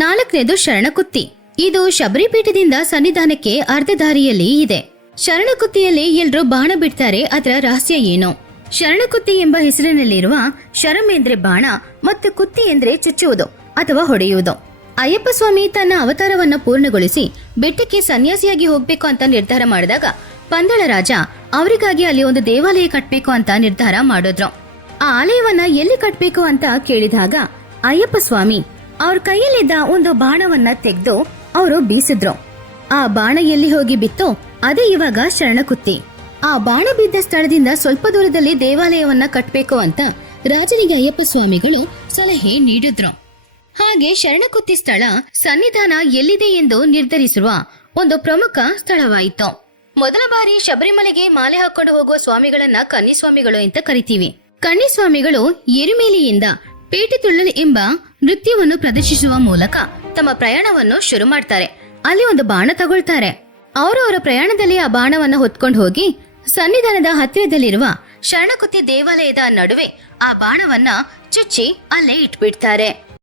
4ನೇದು ಶರಣಕುತ್ತಿ. ಇದು ಶಬರಿಪೀಠದಿಂದ ಸನ್ನಿಧಾನಕ್ಕೆ ಅರ್ಧ ದಾರಿಯಲ್ಲಿ ಇದೆ. ಶರಣಕುತ್ತಿಯಲ್ಲಿ ಎಲ್ರೂ ಬಾಣ ಬಿಡ್ತಾರೆ. ಅದರ ರಹಸ್ಯ ಏನು? ಶರಣಕುತ್ತಿ ಎಂಬ ಹೆಸರಿನಲ್ಲಿರುವ ಶರಂ ಎಂದ್ರೆ ಬಾಣ ಮತ್ತು ಕುತ್ತಿ ಎಂದ್ರೆ ಚುಚ್ಚುವುದು ಅಥವಾ ಹೊಡೆಯುವುದು. ಅಯ್ಯಪ್ಪ ಸ್ವಾಮಿ ತನ್ನ ಅವತಾರವನ್ನ ಪೂರ್ಣಗೊಳಿಸಿ ಬೆಟ್ಟಕ್ಕೆ ಸನ್ಯಾಸಿಯಾಗಿ ಹೋಗ್ಬೇಕು ಅಂತ ನಿರ್ಧಾರ ಮಾಡಿದಾಗ ಪಂದಳ ರಾಜ ಅವರಿಗಾಗಿ ಅಲ್ಲಿ ಒಂದು ದೇವಾಲಯ ಕಟ್ಬೇಕು ಅಂತ ನಿರ್ಧಾರ ಮಾಡಿದ್ರು. ಆ ಆಲಯವನ್ನ ಎಲ್ಲಿ ಕಟ್ಬೇಕು ಅಂತ ಕೇಳಿದಾಗ ಅಯ್ಯಪ್ಪ ಸ್ವಾಮಿ ಅವ್ರ ಕೈಯಲ್ಲಿದ್ದ ಒಂದು ಬಾಣವನ್ನ ತೆಗೆದು ಅವರು ಬೀಸಿದ್ರು. ಆ ಬಾಣ ಎಲ್ಲಿ ಹೋಗಿ ಬಿತ್ತೋ ಅದೇ ಇವಾಗ ಶರಣಕುತ್ತಿ. ಆ ಬಾಣ ಬಿದ್ದ ಸ್ಥಳದಿಂದ ಸ್ವಲ್ಪ ದೂರದಲ್ಲಿ ದೇವಾಲಯವನ್ನ ಕಟ್ಬೇಕು ಅಂತ ರಾಜನಿಗೆ ಅಯ್ಯಪ್ಪ ಸ್ವಾಮಿಗಳು ಸಲಹೆ ನೀಡಿದ್ರು. ಹಾಗೆ ಶರಣಕುತ್ತಿ ಸ್ಥಳ ಸನ್ನಿಧಾನ ಎಲ್ಲಿದೆ ಎಂದು ನಿರ್ಧರಿಸುವ ಒಂದು ಪ್ರಮುಖ ಸ್ಥಳವಾಯಿತು. ಮೊದಲ ಬಾರಿ ಶಬರಿಮಲೆಗೆ ಮಾಲೆ ಹಾಕೊಂಡು ಹೋಗುವ ಸ್ವಾಮಿಗಳನ್ನ ಕನ್ನಿಸ್ವಾಮಿಗಳು ಅಂತ ಕರಿತೀವಿ. ಕನ್ನಿಸ್ವಾಮಿಗಳು ಎರುಮೇಲಿಯಿಂದ ಪೇಟೆತುಳ್ಳಲು ಎಂಬ ನೃತ್ಯವನ್ನು ಪ್ರದರ್ಶಿಸುವ ಮೂಲಕ ತಮ್ಮ ಪ್ರಯಾಣವನ್ನು ಶುರು ಮಾಡ್ತಾರೆ. ಅಲ್ಲಿ ಒಂದು ಬಾಣ ತಗೊಳ್ತಾರೆ. ಅವರ ಪ್ರಯಾಣದಲ್ಲಿ ಆ ಬಾಣವನ್ನ ಹೊತ್ಕೊಂಡು ಹೋಗಿ ಸನ್ನಿಧಾನದ ಹತ್ತಿರದಲ್ಲಿರುವ ಶರಣಕುತ್ತಿ ದೇವಾಲಯದ ನಡುವೆ ಆ ಬಾಣವನ್ನ ಚುಚ್ಚಿ ಅಲ್ಲೇ ಇಟ್ಬಿಡ್ತಾರೆ.